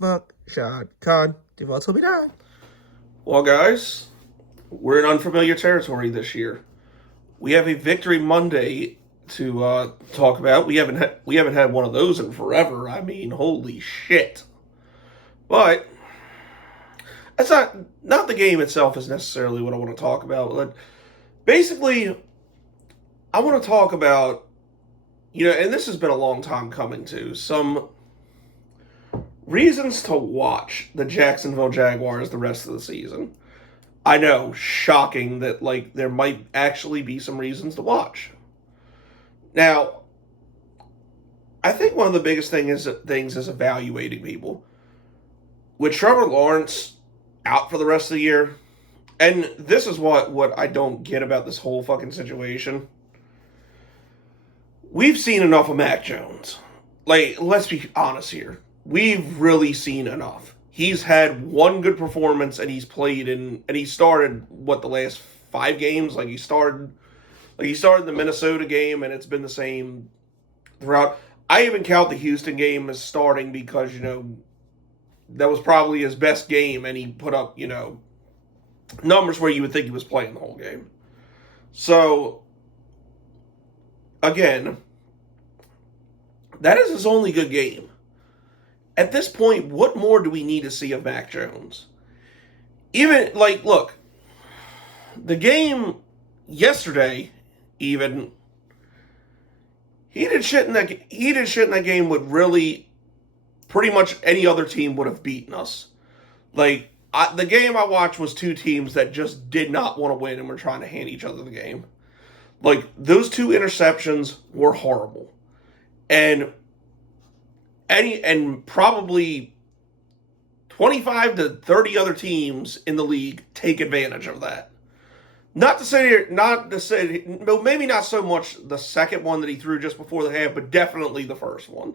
Fuck Shad Khan. Defaults will be done. Well, guys, we're in unfamiliar territory this year. We have a Victory Monday to talk about. We haven't had one of those in forever. I mean, holy shit! But that's not the game itself is necessarily what I want to talk about. But basically, I want to talk about and this has been a long time coming too. Some reasons to watch the Jacksonville Jaguars the rest of the season. I know, shocking that there might actually be some reasons to watch. Now, I think one of the biggest things is evaluating people. With Trevor Lawrence out for the rest of the year, and this is what I don't get about this whole fucking situation. We've seen enough of Mac Jones. Let's be honest here. We've really seen enough. He's had one good performance, and he started the last 5 games. He started the Minnesota game, and it's been the same throughout. I even count the Houston game as starting because that was probably his best game, and he put up numbers where you would think he was playing the whole game. So again, that is his only good game. At this point, what more do we need to see of Mac Jones? Even, look, the game yesterday, even, he did shit in that game with really pretty much any other team would have beaten us. The game I watched was two teams that just did not want to win and were trying to hand each other the game. Those 2 interceptions were horrible. And probably 25 to 30 other teams in the league take advantage of that. Not to say, maybe not so much the second one that he threw just before the half, but definitely the first one.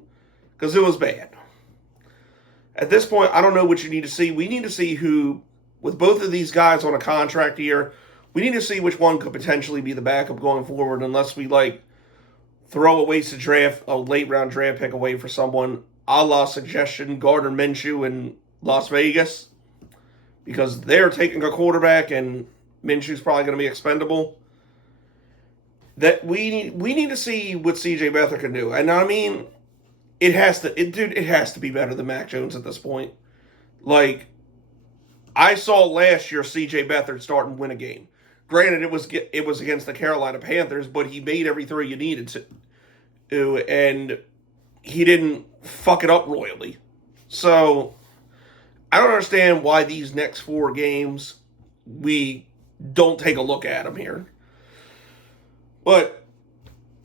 Because it was bad. At this point, I don't know what you need to see. We need to see who, with both of these guys on a contract year, we need to see which one could potentially be the backup going forward, unless we, throw a late round draft pick away for someone, a la suggestion, Gardner Minshew in Las Vegas, because they're taking a quarterback and Minshew's probably going to be expendable. That we need to see what CJ Beathard can do. And I mean, it has to be better than Mac Jones at this point. I saw last year CJ Beathard start and win a game. Granted, it was against the Carolina Panthers, but he made every throw you needed to, and he didn't fuck it up royally. So I don't understand why these next 4 games we don't take a look at him here. But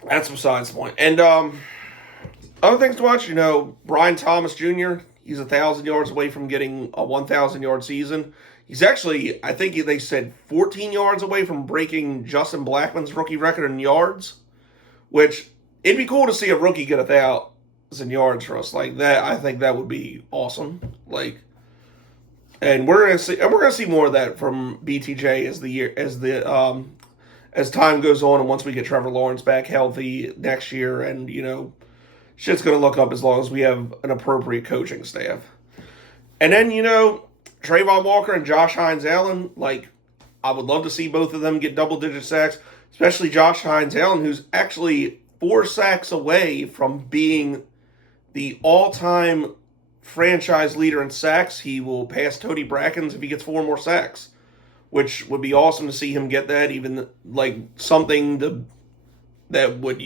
that's besides the point. And other things to watch, Brian Thomas Jr., he's 1,000 yards away from getting a 1,000-yard season. He's actually, I think they said 14 yards away from breaking Justin Blackmon's rookie record in yards, which it'd be cool to see a rookie get 1,000 yards for us like that. I think that would be awesome. And we're gonna see more of that from BTJ as time goes on, and once we get Trevor Lawrence back healthy next year, and shit's gonna look up as long as we have an appropriate coaching staff. And then Trayvon Walker and Josh Hines-Allen, I would love to see both of them get double-digit sacks, especially Josh Hines-Allen, who's actually 4 sacks away from being the all-time franchise leader in sacks. He will pass Tony Brackens if he gets 4 more sacks, which would be awesome to see him get that, even something that would,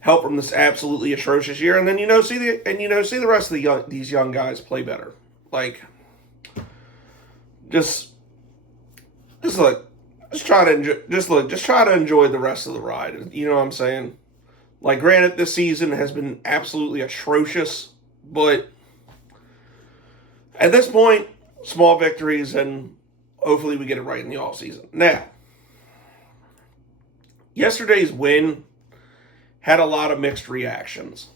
help from this absolutely atrocious year, and then see the rest of these young guys play better. Just try to enjoy the rest of the ride. You know what I'm saying? Granted, this season has been absolutely atrocious, but at this point, small victories, and hopefully we get it right in the offseason. Now, yesterday's win had a lot of mixed reactions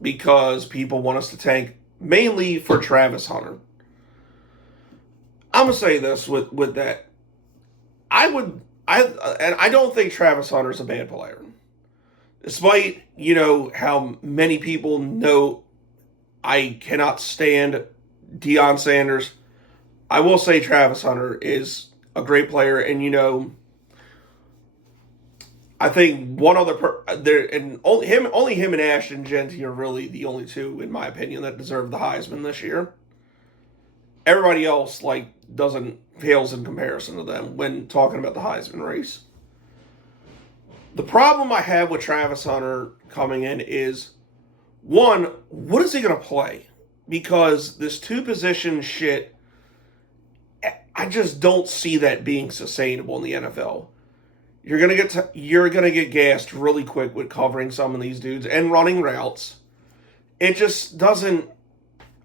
because people want us to tank mainly for Travis Hunter. I'm going to say this with that. I would I don't think Travis Hunter's a bad player. Despite, how many people know I cannot stand Deion Sanders, I will say Travis Hunter is a great player, and I think one other there, and only him and Ashton Jeanty are really the only two, in my opinion, that deserve the Heisman this year. Everybody else doesn't fails in comparison to them when talking about the Heisman race. The problem I have with Travis Hunter coming in is, one, what is he going to play? Because this two position shit, I just don't see that being sustainable in the NFL. You're gonna get gassed really quick with covering some of these dudes and running routes. It just doesn't.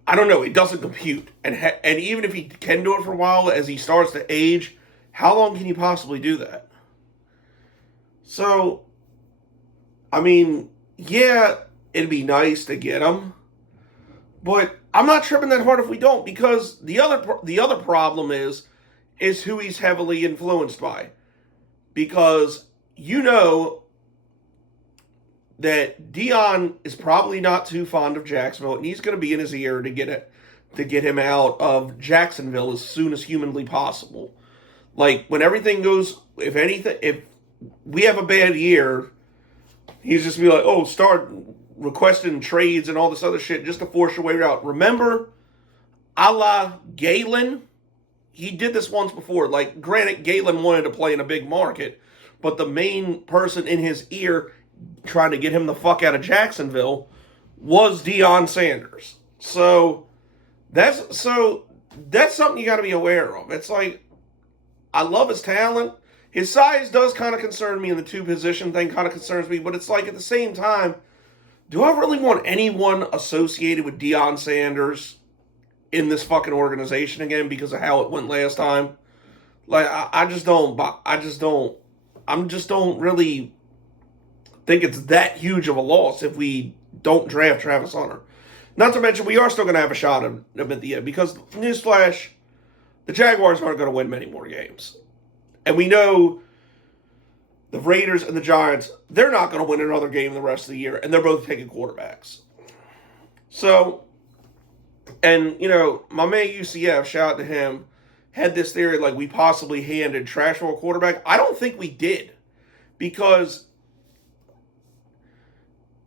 I don't know. It doesn't compute. And even if he can do it for a while, as he starts to age, how long can you possibly do that? So, I mean, yeah, it'd be nice to get him, but I'm not tripping that hard if we don't, because the other problem is who he's heavily influenced by. Because that Deion is probably not too fond of Jacksonville, and he's going to be in his ear to get him out of Jacksonville as soon as humanly possible. Like, when everything goes, if we have a bad year, he's just be like, oh, start requesting trades and all this other shit just to force your way out. Remember, a la Galen? He did this once before. Like, granted, Galen wanted to play in a big market, but the main person in his ear trying to get him the fuck out of Jacksonville was Deion Sanders. So that's something you got to be aware of. It's like, I love his talent. His size does kind of concern me, and the two position thing kind of concerns me, but it's like, at the same time, do I really want anyone associated with Deion Sanders in this fucking organization again because of how it went last time? Like, I just don't really think it's that huge of a loss if we don't draft Travis Hunter. Not to mention, we are still going to have a shot at him at the end, because, newsflash, the Jaguars aren't going to win many more games. And we know the Raiders and the Giants, they're not going to win another game the rest of the year, and they're both taking quarterbacks. So, and, my man UCF, shout out to him, had this theory like we possibly handed Trashville a quarterback. I don't think we did, because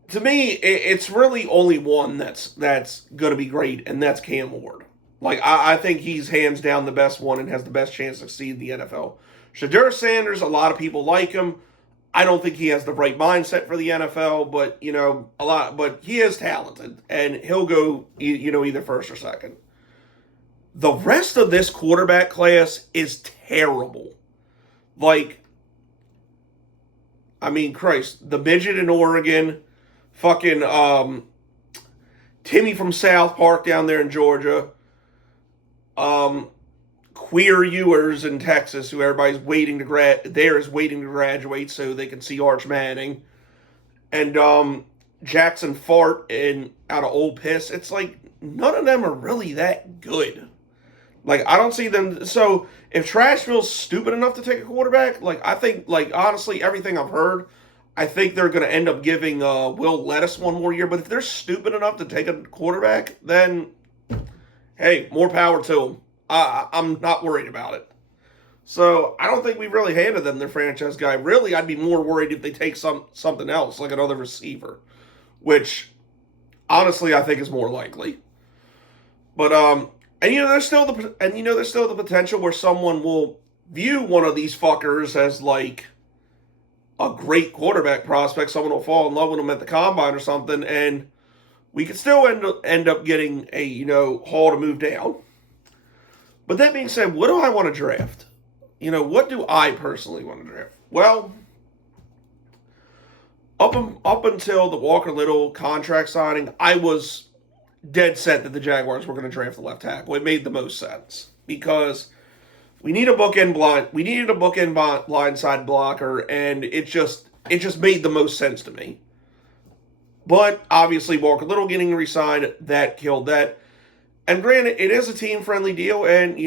to me, it's really only one that's going to be great, and that's Cam Ward. Like, I think he's hands down the best one and has the best chance to succeed in the NFL. Shedeur Sanders, a lot of people like him. I don't think he has the right mindset for the NFL, but, but he is talented, and he'll go, either first or second. The rest of this quarterback class is terrible. Like, I mean, Christ, the midget in Oregon, fucking Timmy from South Park down there in Georgia, Queer Ewers in Texas, who everybody's waiting to graduate so they can see Arch Manning, and Jackson Fart out of Ole Piss. It's like, none of them are really that good. Like, I don't see them. So if Trashville's stupid enough to take a quarterback, I think, honestly, everything I've heard, I think they're going to end up giving Will Levis one more year. But if they're stupid enough to take a quarterback, then, hey, more power to them. I'm not worried about it. So I don't think we really handed them their franchise guy. Really, I'd be more worried if they take something else, like another receiver, which honestly I think is more likely. But there's still the potential where someone will view one of these fuckers as like a great quarterback prospect. Someone will fall in love with him at the combine or something, and we could still end up getting a Hall to move down. But that being said, what do I want to draft? What do I personally want to draft? Well, up until the Walker Little contract signing, I was dead set that the Jaguars were going to draft the left tackle. It made the most sense because we need a bookend blind. We needed a bookend blindside blocker, and it just made the most sense to me. But obviously, Walker Little getting re-signed, that killed that. And granted, it is a team-friendly deal, and,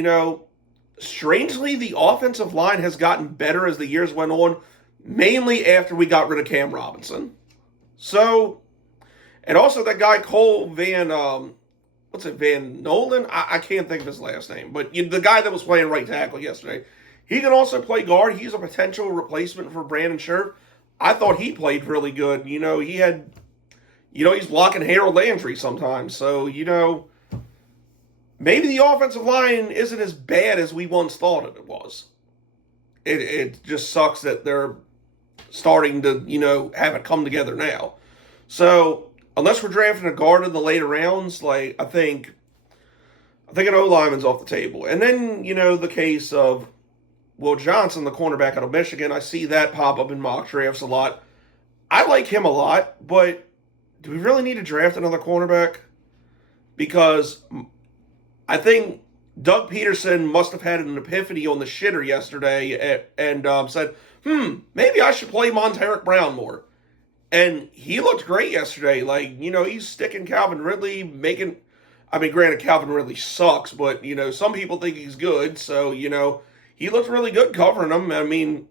strangely, the offensive line has gotten better as the years went on, mainly after we got rid of Cam Robinson. So, and also that guy Cole Van Nolan? I can't think of his last name, but the guy that was playing right tackle yesterday, he can also play guard. He's a potential replacement for Brandon Scherff. I thought he played really good. He's blocking Harold Landry sometimes. So, maybe the offensive line isn't as bad as we once thought it was. It just sucks that they're starting to, have it come together now. So, unless we're drafting a guard in the later rounds, I think an O-lineman's off the table. And then, the case of Will Johnson, the cornerback out of Michigan, I see that pop up in mock drafts a lot. I like him a lot, but do we really need to draft another cornerback? Because I think Doug Peterson must have had an epiphany on the shitter yesterday and said, maybe I should play Montaric Brown more. And he looked great yesterday. He's sticking Calvin Ridley, granted, Calvin Ridley sucks, but, some people think he's good. So, he looked really good covering him.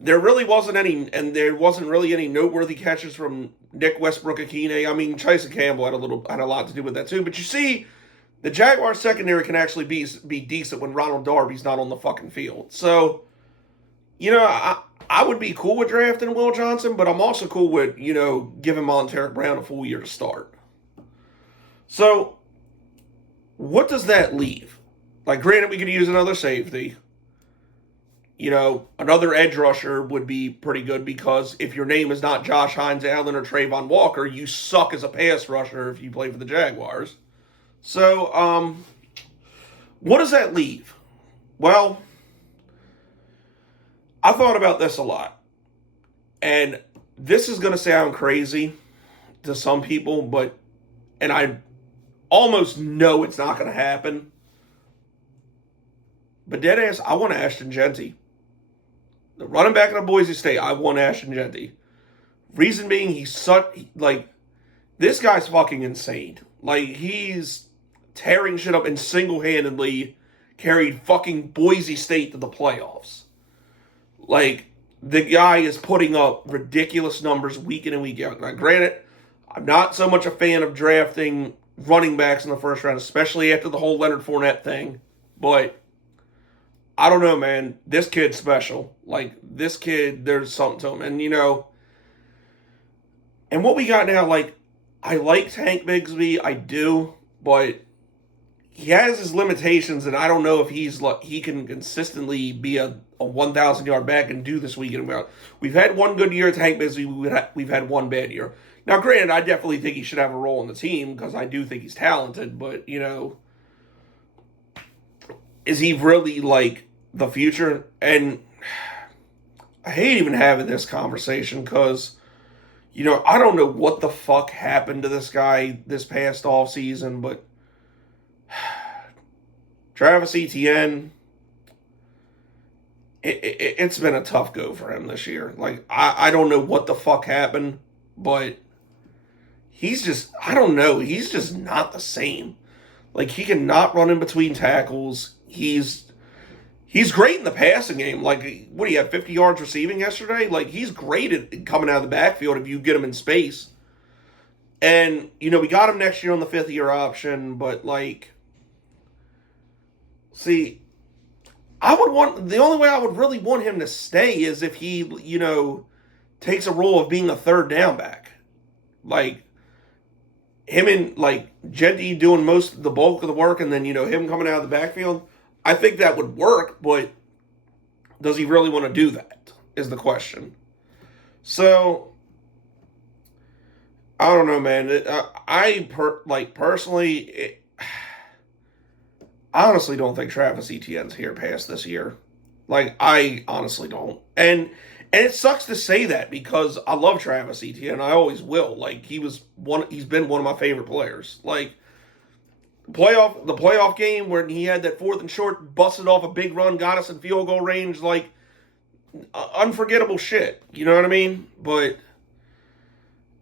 There really wasn't any, and there wasn't really any noteworthy catches from Nick Westbrook-Akine. Tyson Campbell had a lot to do with that too. But you see, the Jaguars secondary can actually be decent when Ronald Darby's not on the fucking field. So, I would be cool with drafting Will Johnson, but I'm also cool with, giving Montaric Brown a full year to start. So, what does that leave? Granted, we could use another safety. Another edge rusher would be pretty good because if your name is not Josh Hines Allen or Trayvon Walker, you suck as a pass rusher if you play for the Jaguars. So, what does that leave? Well, I thought about this a lot. And this is going to sound crazy to some people, and I almost know it's not going to happen. But deadass, I want Ashton Jeanty. The running back of Boise State, I want Ashton Jeanty. Reason being, this guy's fucking insane. He's tearing shit up and single-handedly carried fucking Boise State to the playoffs. The guy is putting up ridiculous numbers week in and week out. Now, granted, I'm not so much a fan of drafting running backs in the first round, especially after the whole Leonard Fournette thing. But I don't know, man. This kid's special. This kid, there's something to him. And, and what we got now, I like Tank Bigsby. I do. But he has his limitations, and I don't know if he can consistently be a 1,000-yard back and do this week in and out. We've had one good year at Tank Bigsby. We've had one bad year. Now, granted, I definitely think he should have a role in the team because I do think he's talented. But, is he really, the future? And I hate even having this conversation because, I don't know what the fuck happened to this guy this past offseason, but Travis Etienne, it's been a tough go for him this year. I don't know what the fuck happened, but he's just, I don't know, he's just not the same. He cannot run in between tackles. He's great in the passing game. What, he had 50 yards receiving yesterday? He's great at coming out of the backfield if you get him in space. And, we got him next year on the 5th-year option, but, see, the only way I would really want him to stay is if he, takes a role of being a third down back. Him and, Jeanty doing the bulk of the work and then, him coming out of the backfield. I think that would work, but does he really want to do that is the question. So, I don't know, man. Personally, I honestly don't think Travis Etienne's here past this year. I honestly don't. And it sucks to say that because I love Travis Etienne. I always will. He's been one of my favorite players. The playoff game where he had that 4th and short, busted off a big run, got us in field goal range, unforgettable shit. You know what I mean? But,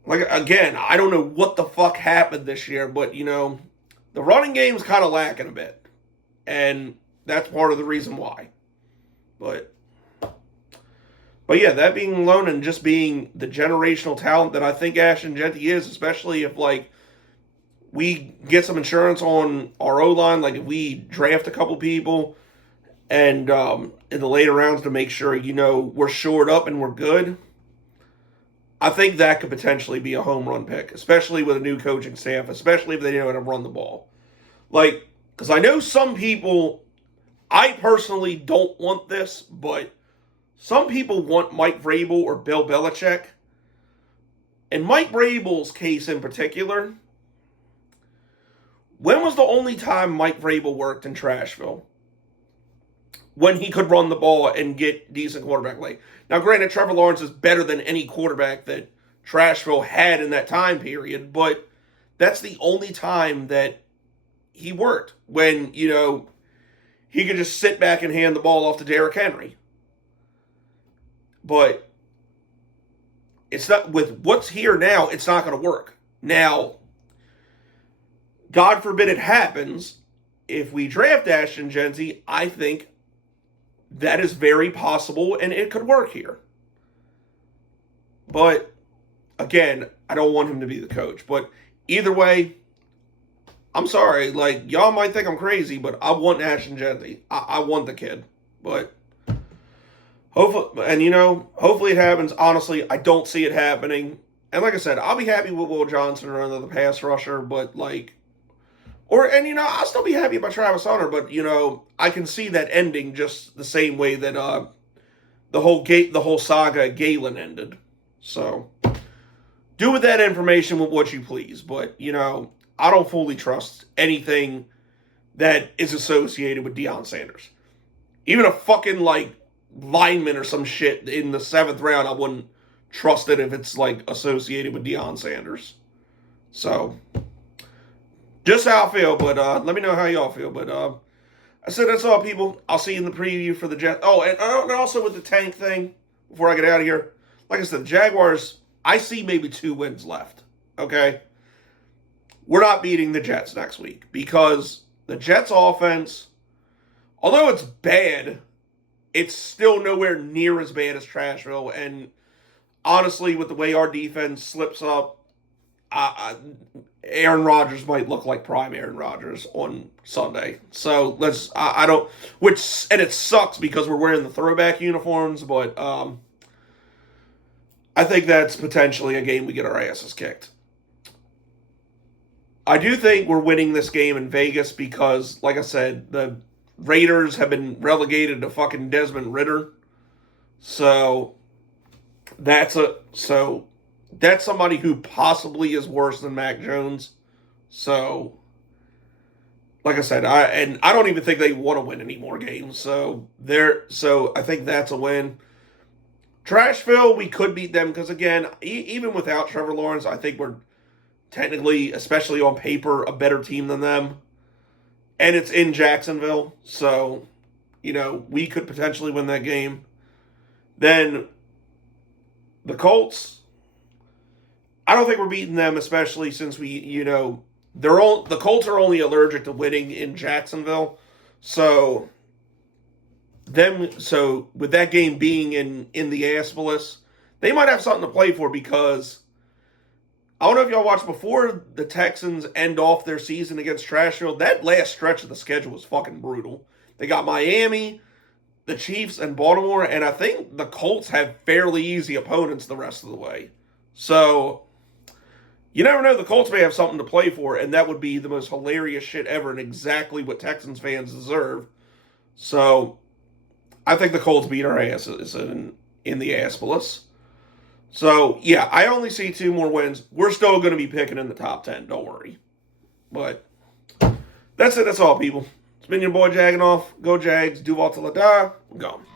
again, I don't know what the fuck happened this year, but, the running game's kind of lacking a bit. And that's part of the reason why. But yeah, that being alone and just being the generational talent that I think Ashton Jeanty is, especially if, like, we get some insurance on our O-line, like if we draft a couple people and in the later rounds to make sure, we're shored up and we're good, I think that could potentially be a home run pick, especially with a new coaching staff, especially if they know how to run the ball. Like, because I know some people, I personally don't want this, but some people want Mike Vrabel or Bill Belichick. In Mike Vrabel's case in particular, when was the only time Mike Vrabel worked in Trashville? When he could run the ball and get decent quarterback play. Now, granted, Trevor Lawrence is better than any quarterback that Trashville had in that time period, but that's the only time that he worked. When, he could just sit back and hand the ball off to Derrick Henry. But it's not, with what's here now, it's not going to work. Now, God forbid it happens, if we draft Ashton Jeanty, I think that is very possible and it could work here. But, again, I don't want him to be the coach. But either way, I'm sorry. Like, y'all might think I'm crazy, but I want Ashton Jeanty. I want the kid. But hopefully, hopefully it happens. Honestly, I don't see it happening. And like I said, I'll be happy with Will Johnson or another pass rusher, but I'll still be happy about Travis Hunter, but I can see that ending just the same way that the whole saga at Galen ended. So do with that information with what you please, but I don't fully trust anything that is associated with Deion Sanders. Even a fucking lineman or some shit in the 7th round, I wouldn't trust it if it's associated with Deion Sanders. So just how I feel, but let me know how y'all feel. But I said that's all, people. I'll see you in the preview for the Jets. Oh, and also with the tank thing, before I get out of here, like I said, the Jaguars, I see maybe 2 wins left, okay? We're not beating the Jets next week because the Jets' offense, although it's bad, it's still nowhere near as bad as Trashville. And honestly, with the way our defense slips up, Aaron Rodgers might look like prime Aaron Rodgers on Sunday. So and it sucks because we're wearing the throwback uniforms, but I think that's potentially a game we get our asses kicked. I do think we're winning this game in Vegas because, like I said, the Raiders have been relegated to fucking Desmond Ridder. So that's somebody who possibly is worse than Mac Jones. So, like I said, I don't even think they want to win any more games. So I think that's a win. Trashville, we could beat them because, again, even without Trevor Lawrence, I think we're technically, especially on paper, a better team than them. And it's in Jacksonville, so, we could potentially win that game. Then the Colts, I don't think we're beating them, especially since the Colts are only allergic to winning in Jacksonville. So with that game being in the Aspolis, they might have something to play for because I don't know if y'all watched before the Texans end off their season against Trashville. That last stretch of the schedule was fucking brutal. They got Miami, the Chiefs, and Baltimore, and I think the Colts have fairly easy opponents the rest of the way. So you never know, the Colts may have something to play for, and that would be the most hilarious shit ever and exactly what Texans fans deserve. So I think the Colts beat our asses in the Aspolis. So, yeah, I only see 2 more wins. We're still going to be picking in the top 10, don't worry. But that's it. That's all, people. It's been your boy Jagging Off. Go Jags. Duval till I die. I'm gone.